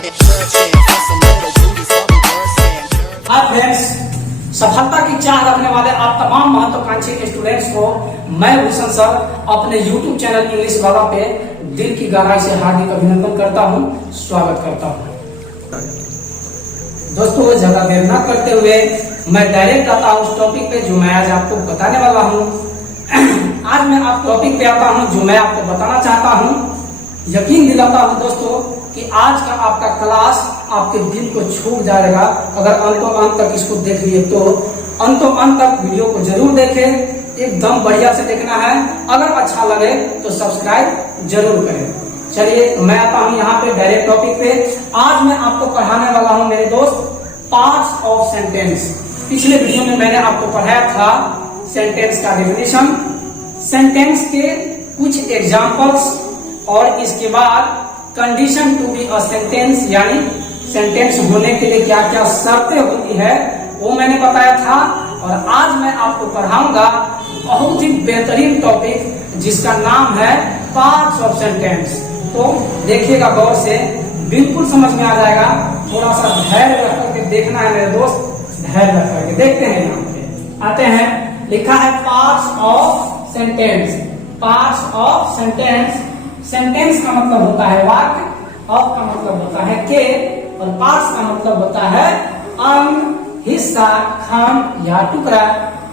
Hi friends, सफलता की चाह रखने वाले आप तमाम महत्वाकांक्षी स्टूडेंट्स को मैं भूषण सर अपने YouTube चैनल इंग्लिश वाला पे दिल की गहराई से हार्दिक अभिनंदन करता हूं, स्वागत करता हूं। दोस्तों, ज्यादा देर न करते हुए मैं डायरेक्ट आता हूं उस टॉपिक पे जो मैं आज आपको बताने वाला हूं। आज मैं आप टॉपिक पे आता हूं जो मैं आपको बताना चाहता हूं। यकीन दिलाता हूं दोस्तों कि आज का आपका क्लास आपके दिल को छू जाएगा। अगर अंतों अंत तक इसको देख लिए तो अंतों अंत तक वीडियो को जरूर देखें, एकदम बढ़िया से देखना है। अगर अच्छा लगे तो सब्सक्राइब जरूर करें। चलिए मैं आता हूं यहाँ पे डायरेक्ट टॉपिक पे। आज मैं आपको पढ़ाने वाला हूं मेरे दोस्त पार्ट्स ऑफ सेंटेंस। पिछले वीडियो में मैंने आपको पढ़ाया था सेंटेंस का डेफिनेशन, सेंटेंस के कुछ एग्जाम्पल्स और इसके बाद condition to be a sentence, यानी सेंटेंस होने के लिए क्या क्या शर्तें होती है वो मैंने बताया था। और आज मैं आपको पढ़ाऊंगा बहुत ही बेहतरीन टॉपिक जिसका नाम है पार्ट्स ऑफ सेंटेंस। तो देखिएगा गौर से, बिल्कुल समझ में आ जाएगा। थोड़ा सा धैर्य रख करके देखना है मेरे दोस्त, धैर्य रख करके देखते हैं। यहाँ पे आते हैं, लिखा है parts of sentence. Parts of sentence, sentence का मतलब होता है वाक्य, ऑफ का मतलब होता है के, और पार्ट्स का मतलब होता है अंग, हिस्सा, खंड या टुकड़ा।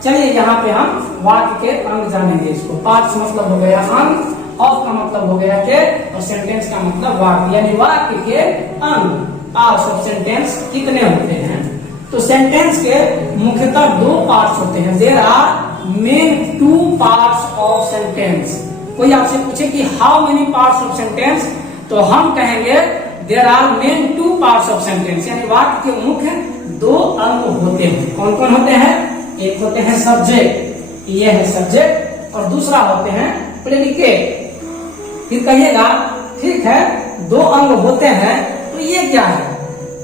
चलिए यहाँ पे हम वाक्य के अंग जानेंगे। इसको पार्ट्स मतलब हो गया अंग, ऑफ का मतलब हो गया के, और सेंटेंस का मतलब वाक्य, यानी वाक्य के अंग। पार्ट्स ऑफ सेंटेंस कितने होते हैं? तो सेंटेंस के मुख्यतः दो पार्ट्स होते हैं। There are main two parts of sentence. कोई आपसे पूछे कि how many parts of sentence, तो हम कहेंगे there are main two parts of sentence, यानी वाक्य के मुख्य दो अंग होते हैं। कौन कौन होते हैं? एक होते हैं सब्जेक्ट, ये है सब्जेक्ट, और दूसरा होते हैं प्रेडिकेट। फिर कहिएगा ठीक है दो अंग होते हैं, तो ये क्या है?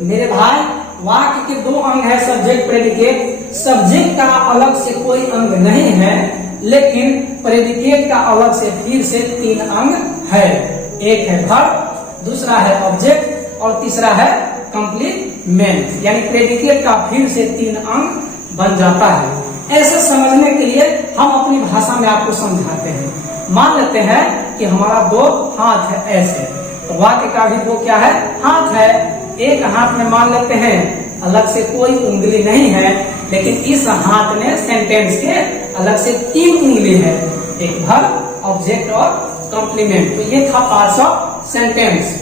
मेरे भाई, वाक्य के दो अंग है सब्जेक्ट, प्रेडिकेट। सब्जेक्ट का अलग से कोई अंग नहीं है, लेकिन प्रेडिकेट का अलग से फिर से तीन अंग है। एक है वर्ब, दूसरा है ऑब्जेक्ट, और तीसरा है कंप्लीमेंट, यानी प्रेडिकेट का फिर से तीन अंग बन जाता है। ऐसे समझने के लिए हम अपनी भाषा में आपको समझाते हैं। मान लेते हैं कि हमारा दो हाथ है ऐसे, तो वाक्य का भी दो क्या है? हाथ है। एक हाथ में मान लेते हैं अलग से कोई उंगली नहीं है, लेकिन इस हाथ में सेंटेंस के अलग से तीन उंगली है, एक वर्ब, ऑब्जेक्ट और कंप्लीमेंट। तो ये था पार्ट्स ऑफ सेंटेंस।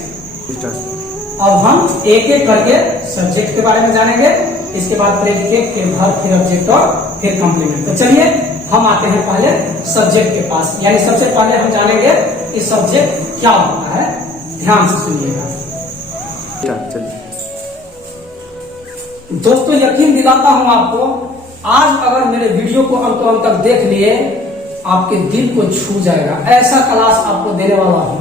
अब हम एक एक करके सब्जेक्ट के बारे में जानेंगे, इसके बाद प्रेडिकेट, फिर वर्ब, फिर ऑब्जेक्ट और फिर कंप्लीमेंट। तो चलिए हम आते हैं पहले सब्जेक्ट के पास, यानी सबसे पहले हम जानेंगे कि सब्जेक्ट क्या होता है। ध्यान से सुनिएगा दोस्तों, यकीन दिलाता हूं आपको, आज अगर मेरे वीडियो को अंत अंत तक देख लिए आपके दिल को छू जाएगा। ऐसा क्लास आपको देने वाला हूं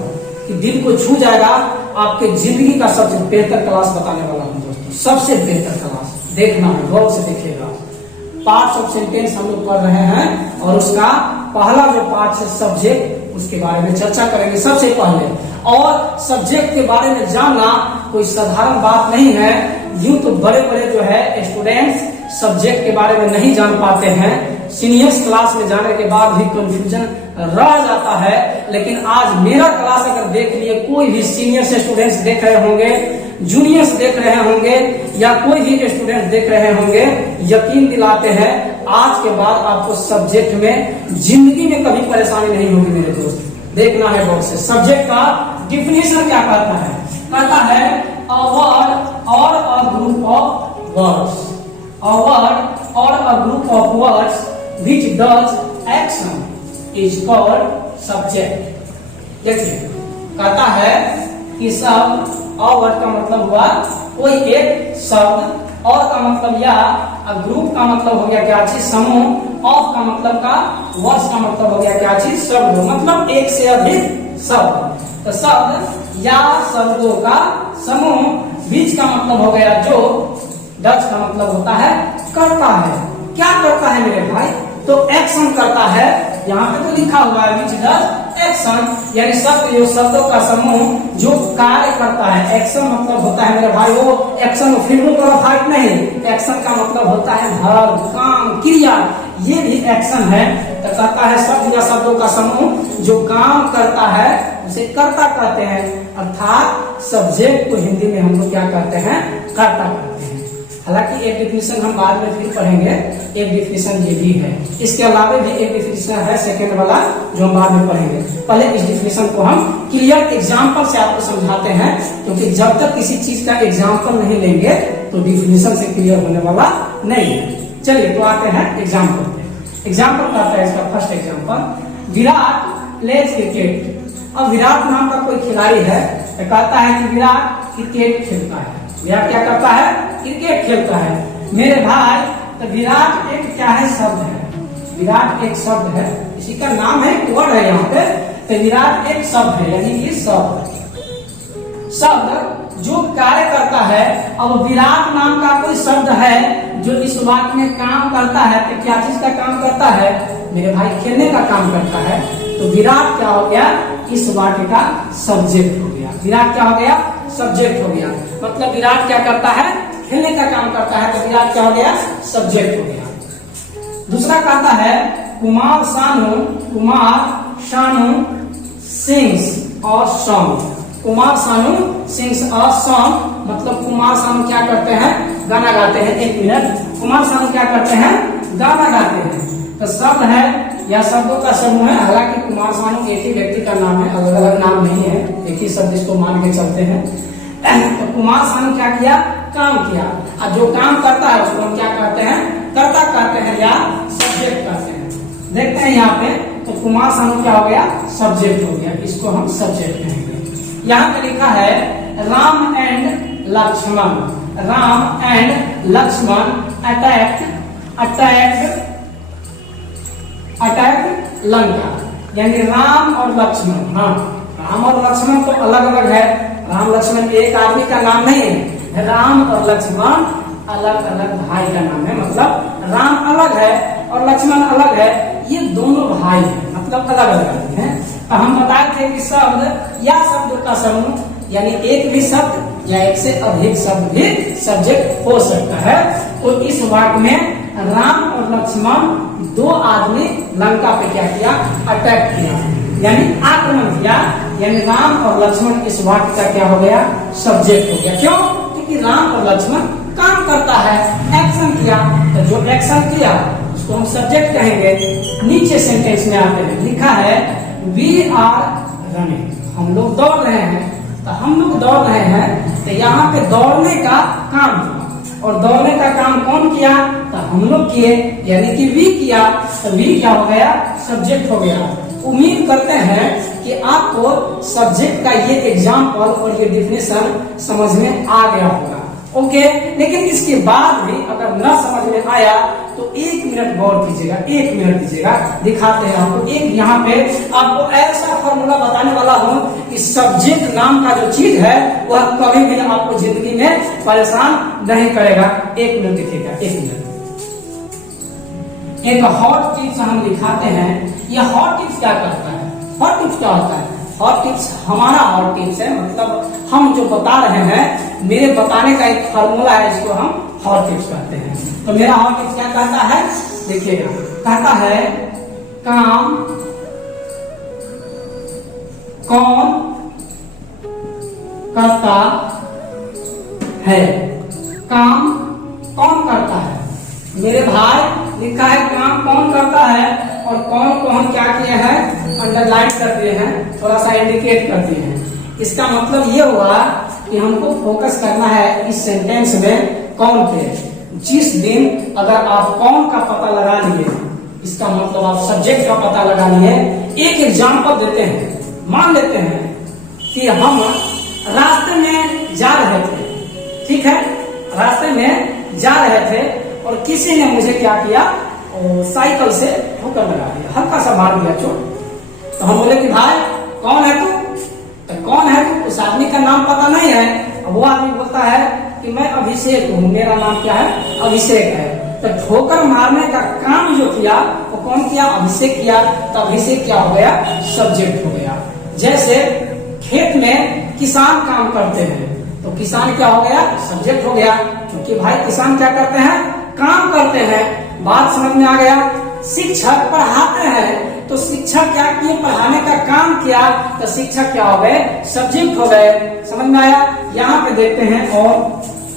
कि दिल को छू जाएगा। आपके जिंदगी का सबसे बेहतर क्लास बताने वाला हूं दोस्तों, सबसे बेहतर क्लास। देखना है, गौर से देखिएगा। पार्ट्स ऑफ सेंटेंस हम लोग पढ़ रहे हैं, और उसका पहला जो पार्ट है सब्जेक्ट, उसके बारे में चर्चा करेंगे सबसे पहले। और सब्जेक्ट के बारे में जानना कोई साधारण बात नहीं है। यूं तो बड़े बड़े जो है स्टूडेंट्स सब्जेक्ट के बारे में नहीं जान पाते हैं, सीनियर्स क्लास में जाने के बाद भी कंफ्यूजन रह जाता है। लेकिन आज मेरा क्लास अगर देख लिए, कोई भी सीनियर से स्टूडेंट्स देख रहे होंगे, जूनियर्स देख रहे होंगे, या कोई भी स्टूडेंट देख रहे होंगे, यकीन दिलाते हैं आज के बाद आपको सब्जेक्ट में जिंदगी में कभी परेशानी नहीं होगी मेरे दोस्त। देखना है गौर से। सब्जेक्ट का डिफिनेशन क्या कहता है? कहता है अ वर्ड और a group of words, a word और a group of words which does action is called subject। देखिए, कहता है कि शब्द, अ वर्ड का मतलब हुआ कोई एक शब्द, और का मतलब या, ग्रुप का मतलब हो गया क्या चीज? समूह। ऑफ का मतलब का, वर्ड्स का मतलब हो गया क्या चीज? शब्द, मतलब एक से अधिक शब्द। तो शब्द या शब्दों का समूह। बीच का मतलब हो गया जो, डच का मतलब होता है करता है। क्या करता है मेरे भाई? तो एक्शन करता है, यहाँ पे तो लिखा हुआ है विच डज एक्शन, यानी शब्द जो शब्दों का समूह जो कार्य करता है। एक्शन मतलब होता है मेरे भाई वो एक्शन फिल्मों का फाइट नहीं, एक्शन का मतलब होता है धर्म, काम, क्रिया, ये भी एक्शन है। तो कहता है शब्द या शब्दों का समूह जो काम करता है उसे कर्ता कहते हैं, अर्थात सब्जेक्ट को हिंदी में हम लोग क्या कहते हैं, कर्ता कहते हैं। हालांकि एक डिफिनेशन हम बाद में फिर पढ़ेंगे, एक डिफिनेशन ये भी है, इसके अलावा भी एक डिफिनेशन है सेकंड वाला जो हम बाद में पढ़ेंगे। पहले इस डिफिनेशन को हम क्लियर एग्जांपल से आपको समझाते हैं, क्योंकि जब तक किसी चीज का एग्जांपल नहीं लेंगे तो डिफिनेशन से क्लियर होने वाला नहीं है। चलिए तो आते हैं एग्जाम्पल पे। एग्जाम्पल कहता है इसका first example, Virat pledge cricket. अब विराट नाम का कोई खिलाड़ी है, तो कहता है कि विराट क्रिकेट खेलता है। विराट क्या करता है, क्रिकेट खेलता है। मेरे भाई तो विराट एक क्या है, शब्द है, विराट एक शब्द है, इसी का नाम है, वर्ड है यहाँ पे। तो विराट एक शब्द है, यानी कि शब्द जो कार्य करता है। अब विराट नाम का कोई शब्द है जो इस वाक्य में काम करता है, तो क्या चीज का काम करता है मेरे भाई, खेलने का काम करता है। तो विराट क्या हो गया, इस वाक्य का सब्जेक्ट हो गया। विराट क्या हो गया, सब्जेक्ट हो गया। मतलब विराट क्या करता है, खेलने का काम करता है, तो विराट क्या हो गया, सब्जेक्ट हो गया। दूसरा कहता है कुमार शानू सिंग्स और सॉन्ग। कुमार शानू सिंग्स और सॉन्ग मतलब कुमार शानू क्या करते हैं, गाना गाते हैं। एक मिनट, कुमार शानू क्या करते हैं, गाना गाते हैं। तो शब्द है या शब्दों का समूह है। हालांकि कुमार शानू एक ही व्यक्ति का नाम है, अलग अलग नाम नहीं है, एक ही शब्द इसको मान के चलते हैं। तो कुमार शानू क्या किया, काम किया। और जो काम करता है उसको हम क्या कहते हैं, कर्ता कहते हैं या सब्जेक्ट कहते हैं। देखते हैं यहाँ पे, तो कुमार शानू क्या हो गया, सब्जेक्ट हो गया, इसको हम सब्जेक्ट कहेंगे। यहाँ पे लिखा है Ram and Lakshman. Ram and Lakshman attack Lanka, यानी राम और लक्ष्मण। हाँ, राम और लक्ष्मण तो अलग अलग है, राम लक्ष्मण एक आदमी का नाम नहीं है। राम और लक्ष्मण अलग अलग भाई का नाम है, मतलब राम अलग है और लक्ष्मण अलग है, ये दोनों भाई हैं, मतलब अलग अलग हैं। तो हम बताए थे कि शब्द या शब्दों का समूह यानी एक भी शब्द या एक से अधिक शब्द भी सब्जेक्ट हो सकता है। तो इस वाक्य में राम और लक्ष्मण दो आदमी लंका पे क्या किया, अटैक किया, यानी आक्रमण किया। यानी राम और लक्ष्मण इस वाक्य का क्या हो गया, सब्जेक्ट हो गया। क्यों, क्योंकि राम और लक्ष्मण काम करता है, एक्शन किया। तो जो एक्शन किया उसको हम सब्जेक्ट कहेंगे। नीचे सेंटेंस में आते हैं, लिखा है वी आर रनिंग, हम लोग दौड़ रहे हैं। तो हम लोग दौड़ रहे हैं, तो यहाँ पे दौड़ने का काम हुआ, और दौड़ने का काम कौन किया, तो हम लोग किए, यानी कि वी किया। तो वी क्या हो गया, सब्जेक्ट हो गया। उम्मीद करते हैं कि आपको सब्जेक्ट का ये एग्जाम्पल और ये डिफिनेशन समझ में आ गया होगा। ओके, लेकिन इसके बाद भी अगर न समझ में आया तो 1 मिनट गौर कीजिएगा, 1 मिनट दीजिएगा, दिखाते हैं आपको। एक यहाँ पे आपको ऐसा फॉर्मूला बताने वाला हूँ कि सब्जेक्ट नाम का जो चीज है वह कभी भी आपको जिंदगी में परेशान नहीं करेगा। 1 मिनट देखिएगा, 1 मिनट। एक हॉट टिप्स हम दिखाते हैं। यह हॉट टिप्स क्या करता है, हॉट टिप्स क्या होता है, हॉट टिप्स हमारा हॉट टिप्स है, मतलब हम जो बता रहे हैं, मेरे बताने का एक फार्मूला है, इसको हम हॉट टिप्स कहते हैं। तो मेरा हॉट टिप्स क्या कहता है, देखिएगा, कहता है काम कौन करता है, काम कौन करता है। मेरे भाई लिखा है काम कौन करता है, और कौन को हम क्या किए हैं, अंडरलाइन कर दिए हैं, थोड़ा सा इंडिकेट कर दिए हैं। इसका मतलब ये हुआ कि हमको फोकस करना है इस सेंटेंस में कौन पे। जिस दिन अगर आप कौन का पता लगा लिए, इसका मतलब आप सब्जेक्ट का पता लगा लिए। एक एग्जाम्पल देते हैं, मान लेते हैं कि हम रास्ते में जा रहे थे, ठीक है, रास्ते में जा रहे थे और किसी ने मुझे क्या किया, साइकिल से ठोकर लगा दिया, हल्का सा मार दिया चोट। तो हम बोले कि भाई कौन है तू, तो कौन है तू, उस आदमी का नाम पता नहीं है। अब वो आदमी बोलता है कि मैं अभिषेक हूँ, मेरा नाम क्या है, अभिषेक है। तो ठोकर मारने का काम जो किया वो कौन किया? अभिषेक किया। तो अभिषेक क्या हो गया? सब्जेक्ट हो गया। जैसे खेत में किसान काम करते हैं तो किसान क्या हो गया? सब्जेक्ट हो गया, क्योंकि भाई किसान क्या करते हैं? काम करते हैं। बात समझ में आ गया? शिक्षक पढ़ाते हैं तो शिक्षक क्या किए? पढ़ाने का काम किया, तो शिक्षक क्या हो गए? सब्जेक्ट हो गए। समझ में आया? यहाँ पे देखते हैं और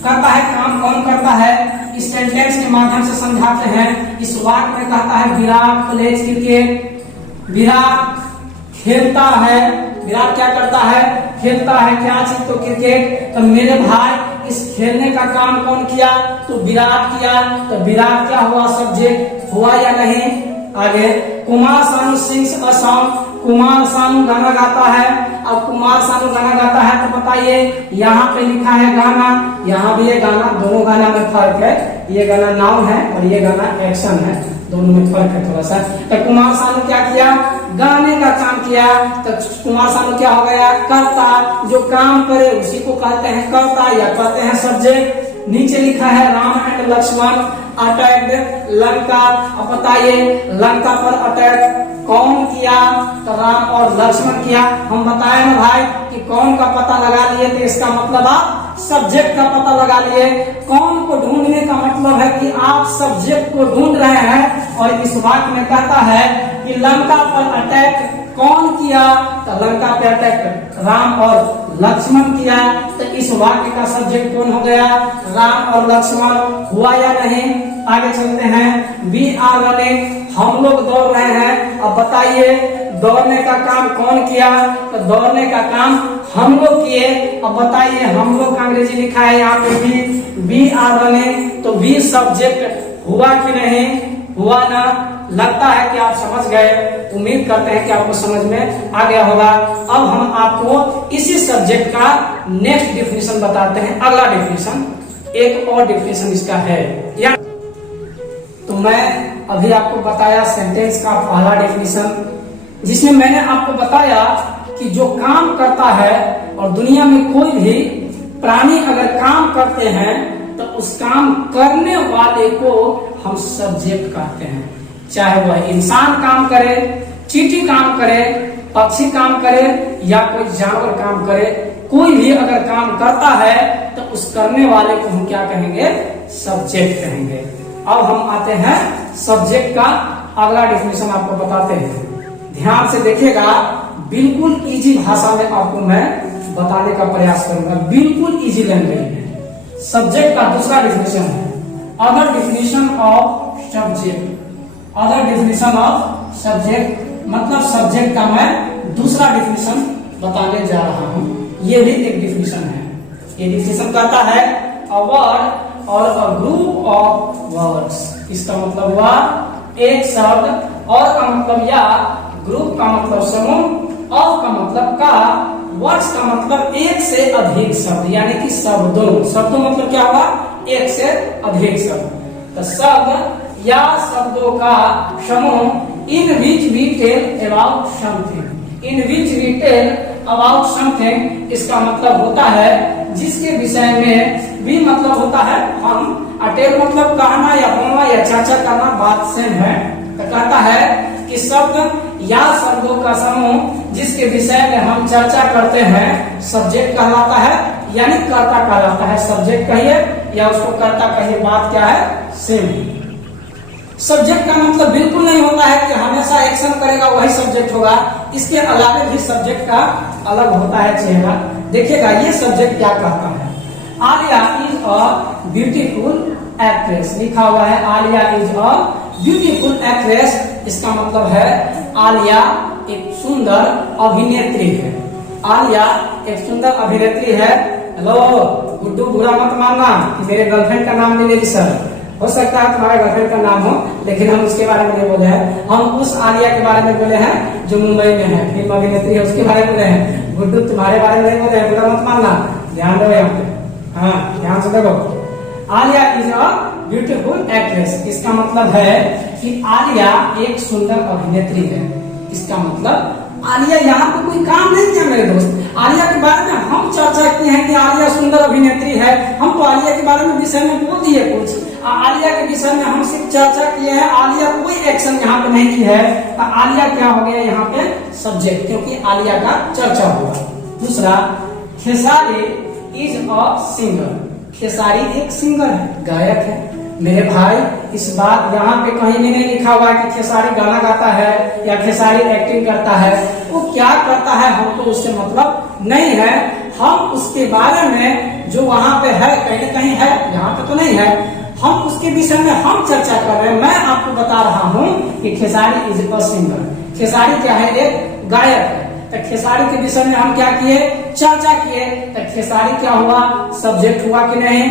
करता है काम कौन करता है? इस सेंटेंस के माध्यम से समझाते हैं। इस वाक्य में कहता है विराट प्लेज क्रिकेट। विराट खेलता है। विराट क्या करता है? खेलता है। क्या चीज? तो क्रिकेट। तो मेरे भाई इस खेलने का काम कौन किया? तो विराट किया। तो विराट क्या हुआ? सब्जेक्ट हुआ या नहीं? आगे Kumar Sanu sings a song. Kumar Sanu गाना गाता है। अब कुमार सानू गाना गाता है तो बताइए, यहाँ पे लिखा है गाना, यहाँ भी ये गाना, दोनों गाना में फर्क है। ये गाना नाउन है और ये गाना एक्शन है, दोनों में फर्क है थोड़ा सा। तो कुमार सानू क्या किया? गाने का काम किया। तो कुमार सानू क्या हो गया? कर्ता। जो काम करे उसी को कहते हैं कर्ता या कहते हैं सब्जेक्ट। नीचे लिखा है राम एंड लक्ष्मण अटैक्ड लंका। अब बताइए लंका पर अटैक कौन किया? तो राम और लक्ष्मण किया। हम बताए ना भाई कि कौन का पता लगा लिए तो इसका मतलब आप सब्जेक्ट का पता लगा लिए। कौन को ढूंढने का मतलब है कि आप सब्जेक्ट को ढूंढ रहे हैं। और इस वाक्य में कहता है कि लंका पर अटैक कौन किया? तो लंका पे अटैक राम और लक्ष्मण किया। तो इस वाक्य का सब्जेक्ट कौन हो गया? राम और लक्ष्मण। हुआ या नहीं? आगे चलते हैं। We are running. हम लोग दौड़ रहे हैं। अब बताइए दौड़ने का काम कौन किया? तो दौड़ने का काम हम लोग किए। अब बताइए हम लोग का अंग्रेजी लिखा है यहाँ पे भी, वी आर रनिंग। तो वी सब्जेक्ट हुआ कि नहीं? हुआ ना? लगता है कि आप समझ गए। उम्मीद करते हैं कि आपको समझ में आ गया होगा। अब हम आपको इसी सब्जेक्ट का नेक्स्ट डेफिनेशन बताते हैं। अगला डेफिनेशन, एक और डेफिनेशन इसका है। या तो मैं अभी आपको बताया सेंटेंस का पहला डेफिनेशन, जिसमें मैंने आपको बताया कि जो काम करता है और दुनिया में कोई भी प्राणी अगर काम करते हैं तो उस काम करने वाले को हम सब्जेक्ट कहते हैं। चाहे वह इंसान काम करे, चींटी काम करे, पक्षी काम करे या कोई जानवर काम करे, कोई भी अगर काम करता है तो उस करने वाले को हम क्या कहेंगे? सब्जेक्ट कहेंगे। अब हम आते हैं सब्जेक्ट का अगला डेफिनेशन आपको बताते हैं। ध्यान से देखिएगा, बिल्कुल इजी भाषा में आपको मैं बताने का प्रयास करूंगा, बिल्कुल इजी लैंग्वेज में। सब्जेक्ट का दूसरा डेफिनेशन है other definition of subject. Other definition of subject मतलब सब्जेक्ट का मैं दूसरा डेफिनेशन बताने जा रहा हूं। ये भी एक डेफिनेशन है। ये डेफिनेशन कहता है अ वर्ड और अ ग्रुप ऑफ वर्ड्स। इसका मतलब हुआ एक शब्द, और का मतलब या, ग्रुप का मतलब समूह, ऑफ का मतलब का, वर्ड्स का मतलब एक से अधिक शब्द, यानी कि शब्दों। शब्दों मतलब क्या हुआ? एक से अधिक शब्द। तो शब्द या शब्दों का समूह in which we tell about something. In which we tell about something इसका मतलब होता है जिसके विषय में, भी मतलब होता है हम, टेल मतलब कहना या बोलना या चर्चा करना, बात सेम है। तो कहता है कि शब्द या शब्दों का समूह जिसके विषय में हम चर्चा करते हैं सब्जेक्ट कहलाता है, यानी कर्ता कहलाता है। सब्जेक्ट कहिए या उसको कर्ता कहिए, बात क्या है? सेम। सब्जेक्ट का मतलब बिल्कुल नहीं होता है कि हमेशा एक्शन करेगा वही सब्जेक्ट होगा। इसके अलावा भी सब्जेक्ट का अलग होता है चेहरा। देखिएगा ये सब्जेक्ट क्या कहता है। Alia is a beautiful actress. लिखा हुआ है Alia is a beautiful actress. इसका मतलब है आलिया एक सुंदर अभिनेत्री है। आलिया एक सुंदर अभिनेत्री है। हेलो गुड्डू, बुरा मत मानना कि मेरे गर्लफ्रेंड का नाम नहीं ले सर। हो सकता है तुम्हारे गर्लफ्रेंड का नाम हो, लेकिन हम उसके बारे में नहीं बोले हैं। हम उस आलिया के बारे में बोले हैं जो मुंबई में है, फिल्म अभिनेत्री है, उसके बारे में बोले हैं। गुड्डू तुम्हारे बारे में नहीं बोले हैं, बुरा मत मानना, ध्यान दो यहाँ पे। हाँ ध्यान से देखो, Alia is a beautiful actress. इसका मतलब है कि आलिया एक सुंदर अभिनेत्री है। इसका मतलब आलिया यहाँ पे कोई काम नहीं किया मेरे दोस्त। आलिया के बारे में हम चर्चा की है कि आलिया सुंदर अभिनेत्री है। हम तो आलिया के बारे में विषय में बोल दिए कुछ। आलिया के विषय में हम सिर्फ चर्चा किए हैं, आलिया कोई एक्शन यहाँ पे नहीं की है। तो आलिया क्या हो गया यहाँ पे सब्जेक्ट, क्योंकि आलिया का चर्चा हुआ। दूसरा, Khesari is a singer, Khesari एक सिंगर है, गायक है। मेरे भाई इस बात यहाँ पे कहीं भी नहीं लिखा हुआ कि खेसारी गाना गाता है या खेसारी एक्टिंग करता है। वो क्या करता है हमको उससे मतलब नहीं है। हम उसके बारे में जो वहां पे है, कहीं न कहीं है, यहाँ पे तो नहीं है, हम उसके विषय में हम चर्चा कर रहे हैं। मैं आपको बता रहा हूँ कि Khesari is a singer, Khesari क्या है, एक गायक है। तो खेसारी के विषय में हम क्या किए, चर्चा किए। तो खेसारी क्या हुआ, सब्जेक्ट हुआ कि नहीं।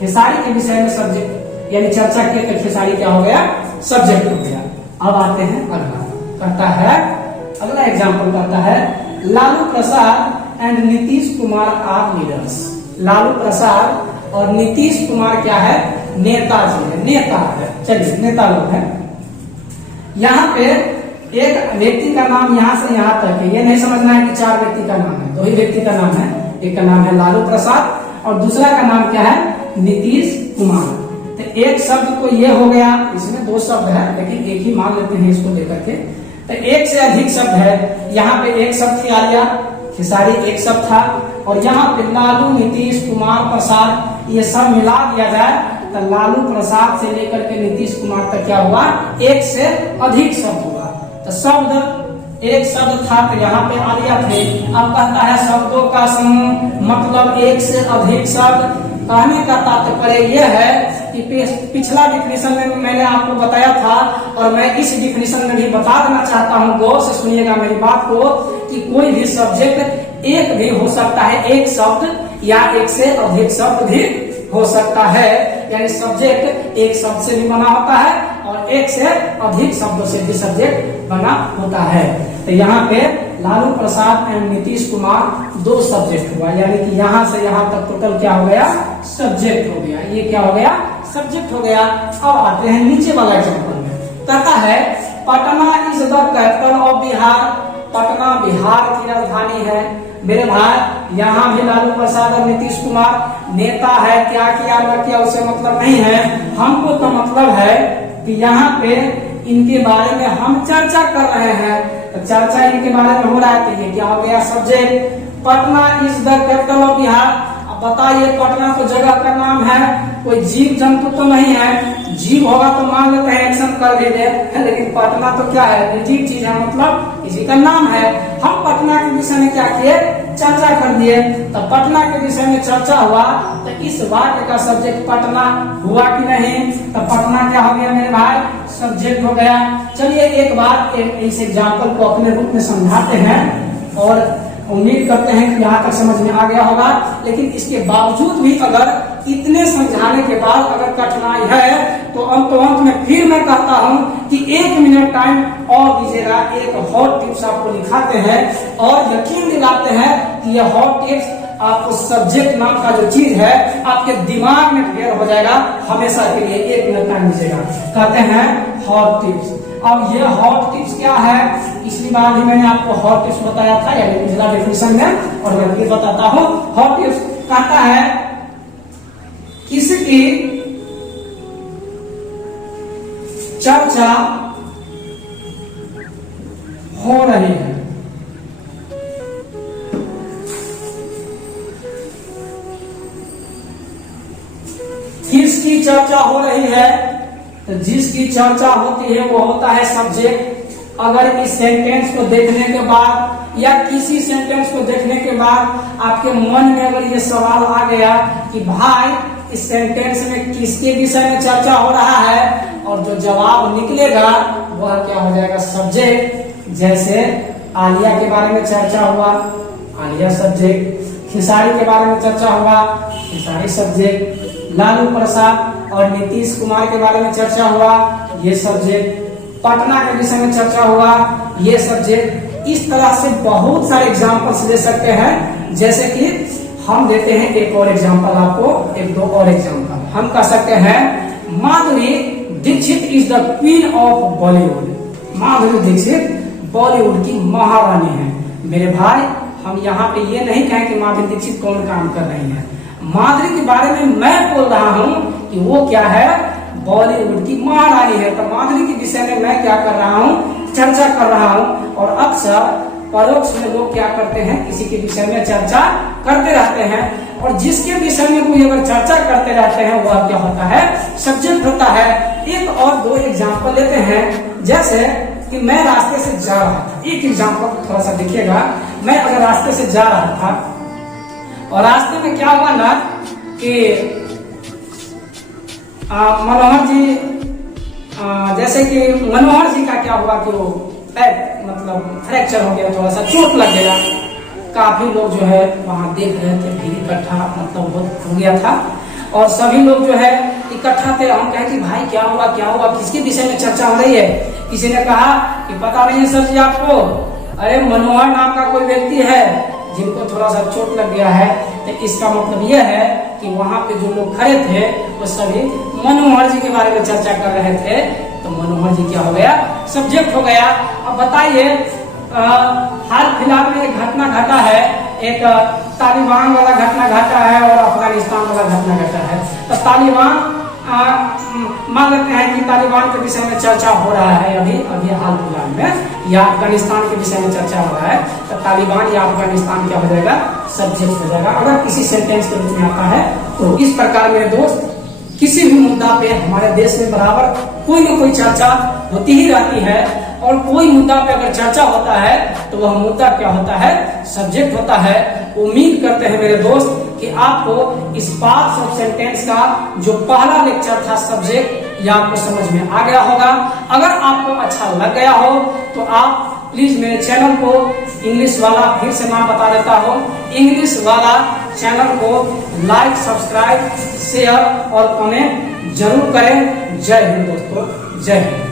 खेसारी के विषय में सब्जेक्ट यानी चर्चा किए तो खेसारी क्या हो गया, सब्जेक्ट हो गया। अब आते हैं अगला, कहता है अगला एग्जाम्पल कहता है Lalu Prasad and Nitish Kumar are leaders. Lalu Prasad और नीतीश कुमार क्या है, नेताजी है, नेता है। चलिए नेता लोग हैं। यहाँ पे एक व्यक्ति का नाम यहाँ से यहाँ तक है, ये नहीं समझना है कि 4 व्यक्ति का नाम है, 2 ही व्यक्ति का नाम है। एक का नाम है लालू प्रसाद और दूसरा का नाम क्या है, नीतीश कुमार। तो एक शब्द तो ये हो गया, इसमें 2 शब्द है लेकिन एक ही मान लेते हैं इसको लेकर के। तो एक से अधिक शब्द है, यहाँ पे एक शब्द थी आलिया, खेसारी एक शब्द था, और यहाँ पे लालू, नीतीश कुमार, प्रसाद, ये सब मिला दिया जाए तो लालू प्रसाद से लेकर के नीतीश कुमार तक क्या हुआ, एक से अधिक शब्द हुआ। तो शब्द एक शब्द था तो यहाँ पे आलिया थे। अब कहता है शब्दों का समूह मतलब एक से अधिक शब्द। कहने का तात्पर्य यह है कि पिछला डिफिनेशन में मैंने आपको बताया था और मैं इस डिफिनेशन में भी बता देना चाहता हूँ, गौर से सुनिएगा मेरी बात को, कि कोई भी सब्जेक्ट एक भी हो सकता है, एक शब्द या एक से अधिक शब्द भी हो सकता है। यानी सब्जेक्ट एक शब्द से भी बना होता है और एक से अधिक शब्दों से भी सब्जेक्ट बना होता है। तो यहाँ पे लालू प्रसाद एंड नीतीश कुमार 2 सब्जेक्ट हुआ, यानी कि यहाँ से यहाँ तक टोटल क्या हो गया, सब्जेक्ट हो गया। ये क्या हो गया, सब्जेक्ट हो गया। अब आते हैं नीचे वाला एग्जाम्पल में, कहता है Patna is the capital of Bihar. Patna Bihar की राजधानी है। मेरे भाई यहाँ भी लालू प्रसाद और नीतीश कुमार नेता है, क्या किया न किया उससे मतलब नहीं है। हमको तो मतलब है कि यहाँ पे इनके बारे में हम चर्चा कर रहे हैं, तो चर्चा इनके बारे में हो रहा है। तो ये क्या हो गया, subject. Patna is the capital of Bihar. अब बताइए पटना तो जगह का नाम है, कोई जीव जंतु तो नहीं है। जीव होगा तो मान लेते हैं एक्शन कर भी दे, लेकिन पटना तो क्या है, निर्जीव चीज है, मतलब किसी का नाम है। हम पटना के विषय में क्या किए, चर्चा कर दिए। तो पटना के विषय में चर्चा हुआ तो इस वाक्य का सब्जेक्ट पटना हुआ कि नहीं। तो पटना क्या हो गया मेरे भाई, सब्जेक्ट हो गया। चलिए एक बात इस एग्जाम्पल को अपने रूप में समझाते हैं और उम्मीद करते हैं कि यहाँ तक समझ में आ गया होगा। लेकिन इसके बावजूद भी अगर इतने समझाने के बाद अगर कठिनाई है तो अंत में फिर मैं कहता हूँ कि 1 मिनट टाइम और दीजिएगा। एक हॉट टिप्स आपको दिखाते हैं और यकीन दिलाते हैं कि यह हॉट टिप्स आपको सब्जेक्ट नाम का जो चीज है आपके दिमाग में क्लियर हो जाएगा हमेशा के लिए। 1 मिनट टाइम दीजिएगा। कहते हैं हॉट टिप्स। अब ये हॉट टिप्स क्या है, पिछली बार भी मैंने आपको हॉट टिप्स बताया था, यानी पिछला डेफिनेशन में, और मैं फिर बताता हूँ। हॉट टिप्स कहता है किसकी चर्चा हो रही है। किसकी चर्चा हो रही है, तो जिसकी चर्चा होती है वो होता है सब्जेक्ट। अगर इस सेंटेंस को देखने के बाद या किसी सेंटेंस को देखने के बाद आपके मन में अगर ये सवाल आ गया कि भाई इस सेंटेंस में किसके विषय में चर्चा हो रहा है, और जो जवाब निकलेगा वह क्या हो जाएगा, सब्जेक्ट। जैसे आलिया के बारे में चर्चा हुआ, आलिया सब्जेक्ट। खेसारी के बारे में चर्चा हुआ, खेसारी सब्जेक्ट। लालू प्रसाद और नीतीश कुमार के बारे में चर्चा हुआ, ये सब्जेक्ट। पटना के विषय में चर्चा हुआ, ये सब्जेक्ट। इस तरह से बहुत सारे एग्जाम्पल्स ले सकते हैं। जैसे कि हम देते हैं एक और एग्जाम्पल आपको, 1-2 और एग्जाम्पल। हम कह सकते हैं Madhuri Dixit is the queen of Bollywood. Madhuri Dixit Bollywood की महारानी है। मेरे भाई हम यहाँ पे ये नहीं कहें कि माधुरी दीक्षित कौन काम कर रही है। माधुरी के बारे में मैं बोल रहा हूँ कि वो क्या है, बॉलीवुड की महारानी है। तो माधुरी के विषय में मैं क्या कर रहा हूँ, चर्चा कर रहा हूँ। और अक्सर परोक्ष में लोग क्या करते हैं, किसी के विषय में चर्चा करते रहते हैं, और जिसके विषय में कोई अगर चर्चा करते रहते हैं वह क्या होता है, सब्जेक्ट होता है। एक और दो एग्जाम्पल लेते हैं। जैसे कि मैं रास्ते से जा रहा था, एक एग्जाम्पल थोड़ा सा देखिएगा। मैं अगर रास्ते से जा रहा था और रास्ते में क्या हुआ ना कि मनोहर जी, जैसे कि मनोहर जी का क्या हुआ कि वो मतलब फ्रैक्चर हो गया, थोड़ा सा चोट लग गया। काफी लोग जो है वहां देख रहे थे, भीड़ इकट्ठा मतलब बहुत हो गया था, और सभी लोग जो है इकट्ठा थे। हम कहे कि भाई क्या हुआ क्या हुआ, किसके विषय में चर्चा हो रही है। किसी ने कहा कि पता नहीं है सर जी आपको, अरे मनोहर नाम का कोई व्यक्ति है जिनको थोड़ा सा चोट लग गया है। तो इसका मतलब यह है कि वहां पे जो लोग खड़े थे वो सभी मनोहर जी के बारे में चर्चा कर रहे थे। तो मनोहर जी क्या हो गया, सब्जेक्ट हो गया। अब बताइए, हाल फिलहाल में एक घटना घटा है, एक तालिबान वाला घटना घटा है और अफगानिस्तान वाला घटना घटा है। तो तालिबान मान लेते हैं कि तालिबान के विषय में चर्चा हो रहा है अभी अभी हाल फिलहाल में, या अफगानिस्तान के विषय में चर्चा हो रहा है। तो तालिबान या अफगानिस्तान क्या हो जाएगा, सब्जेक्ट हो जाएगा, अगर किसी सेंटेंस के रूप में आता है तो। इस प्रकार मेरे दोस्त, किसी भी मुद्दा पे हमारे देश में बराबर कोई न कोई चर्चा होती ही रहती है, और कोई मुद्दा पे अगर चर्चा होता है तो वह मुद्दा क्या होता है, सब्जेक्ट होता है। उम्मीद करते हैं मेरे दोस्त कि आपको इस पार्ट्स ऑफ सेंटेंस का जो पहला लेक्चर था सब्जेक्ट, यह आपको समझ में आ गया होगा। अगर आपको अच्छा लग गया हो तो आप प्लीज मेरे चैनल को, इंग्लिश वाला फिर से नाम बता देता हूँ, इंग्लिश वाला चैनल को लाइक, सब्सक्राइब, शेयर और कमेंट जरूर करें। जय हिंद दोस्तों, जय हिंद।